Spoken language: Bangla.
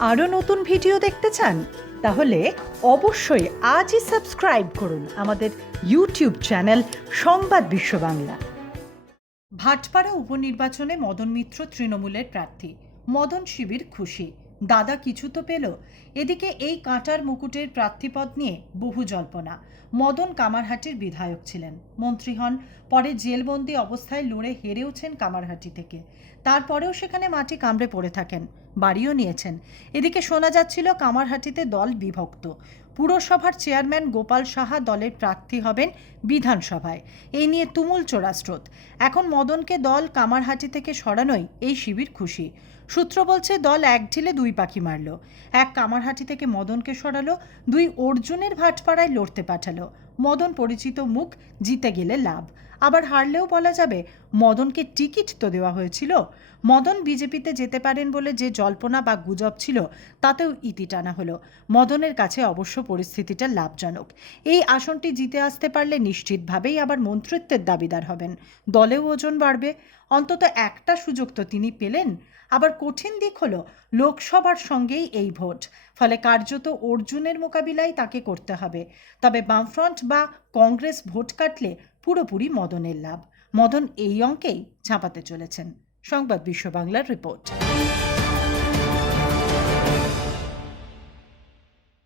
আরও নতুন ভিডিও দেখতে চান? তাহলে অবশ্যই আজই সাবস্ক্রাইব করুন আমাদের ইউটিউব চ্যানেল সংবাদ বিশ্ব বাংলা। ভাটপাড়া উপনির্বাচনে মদন মিত্র তৃণমূলের প্রার্থী। মদন শিবির খুশি, দাদা কিছু তো পেল। এদিকে এই কাঁটার মুকুটের প্রার্থীপদ নিয়ে বহু জল্পনা। মদন কামারহাটির বিধায়ক ছিলেন, মন্ত্রী হন, পরে জেলবন্দি অবস্থায় লড়ে হেরেওছেন কামারহাটি থেকে। তারপরেও সেখানে মাটি কামড়ে পড়ে থাকেন, বাড়িও নিয়েছেন। এদিকে শোনা যাচ্ছিল কামারহাটিতে দল বিভক্ত। পুরসভার চেয়ারম্যান গোপাল সাহা দলের প্রার্থী হবেন বিধানসভায়। এই নিয়ে তুমুল চোরাস্রোত। এখন মদনকে দল কামারহাটি থেকে সরানোই এই শিবির খুশি। সূত্র বলছে দল এক ঢিলে দুই পাখি মারল। এক কামারহাটি থেকে মদনকে সরালো, দুই অর্জুনের ভাটপাড়ায় লড়তে পাঠালো। মদন পরিচিত মুখ, জিতে গেলে লাভ, আবার হারলেও বলা যাবে মদনকে টিকিট তো দেওয়া হয়েছিল। মদন বিজেপিতে যেতে পারেন বলে যে জল্পনা বা গুজব ছিল তাতেও ইতি টানা হলো। মদনের কাছে অবশ্য পরিস্থিতিটা লাভজনক। এই আসনটি জিতে আসতে পারলে নিশ্চিতভাবেই আবার মন্ত্রিত্বের দাবিদার হবেন, দলেও ওজন বাড়বে। অন্তত একটা সুযোগ তো তিনি পেলেন। আবার কঠিন দিক হলো লোকসভার সঙ্গেই এই ভোট, ফলে কার্যত অর্জুনের মোকাবিলায় তাকে করতে হবে। তবে বামফ্রন্ট বা কংগ্রেস ভোট কাটলে পুরোপুরি মদনের লাভ। মদন এই অঙ্কেই ঝাঁপাতে চলেছেন। সংবাদ বিশ্ব বাংলার রিপোর্ট।